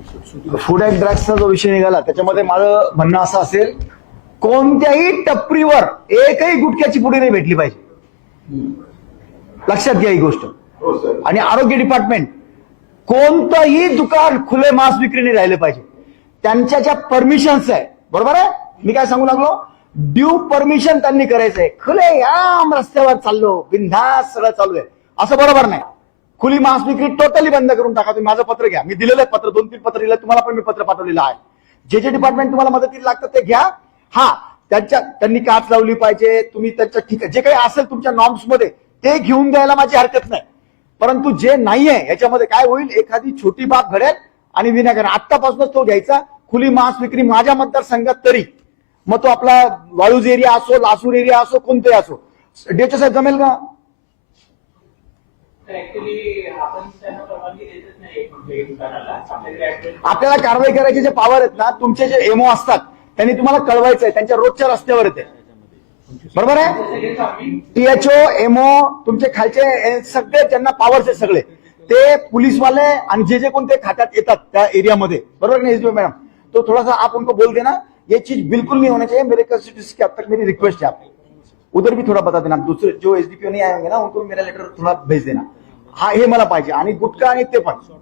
food and ड्रग्सचा जो विषय निघाला त्याच्यामध्ये माझं म्हणणं असं असेल कोणत्याही टपरीवर एकही गुटख्याची पुढे नाही भेटली पाहिजे लक्षात घ्या ही गोष्ट आणि आरोग्य डिपार्टमेंट कोणतंही दुकान खुले मांस विक्रीने राहिले पाहिजे त्यांच्या ज्या परमिशन्स आहे बरोबर आहे मी काय सांगू लागलो ड्यू परमिशन त्यांनी करायचंय खुले आम रस्त्यावर चाललो बिंधास सगळं चालू आहे असं बरोबर नाही खुली मांस विक्री टोटली बंद करून टाका तुम्ही माझं पत्र घ्या मी दिलेलं पत्र दोन तीन पत्र लिहिलं तुम्हाला पण मी पत्र पाठवलेलं आहे जे जे डिपार्टमेंट तुम्हाला मदतीला लागतं ते घ्या हा त्यांच्या त्यांनी काच लावली पाहिजे तुम्ही त्यांच्या ठीक जे काही असेल तुमच्या नॉर्म्स मध्ये ते घेऊन द्यायला माझी हरकत नाही परंतु जे नाहीये याच्यामध्ये काय होईल एखादी छोटी बाब घडेल आणि विनाकारण आतापासूनच तो घ्यायचा खुली मांस विक्री माझ्या मतदारसंघात तरी मग तो आपला वाळूज एरिया असो लासूर एरिया असो कोणतंही असो डेचे साहेब जमेल का आपल्याला कारवाई करायचे जे पॉवर आहेत ना तुमचे जे एमओ असतात त्यांनी तुम्हाला कळवायचं आहे त्यांच्या रोजच्या रस्त्यावर येते बरोबर आहे टीएचओ एमओ तुमचे खालचे सगळे त्यांना पॉवर आहेत सगळे ते पोलीसवाले आणि जे जे कोणते खात्यात येतात त्या एरियामध्ये बरोबर नाही एसबीओ मॅडम तो थोडासा आपण उनको बोल देना ये चीज बिलकुल नाही होण्याची मेरे कॉन्स्टिट्यूशन की अब मेरी रिक्वेस्ट आहे आपली उधर भी थोड़ा बता देना दूसरे जो एसडीपीओ नहीं होंगे ना उनको मेरा लेटर थोड़ा भेज देना हाँ ये मला पाहिजे आणि गुटखा आणि ते पण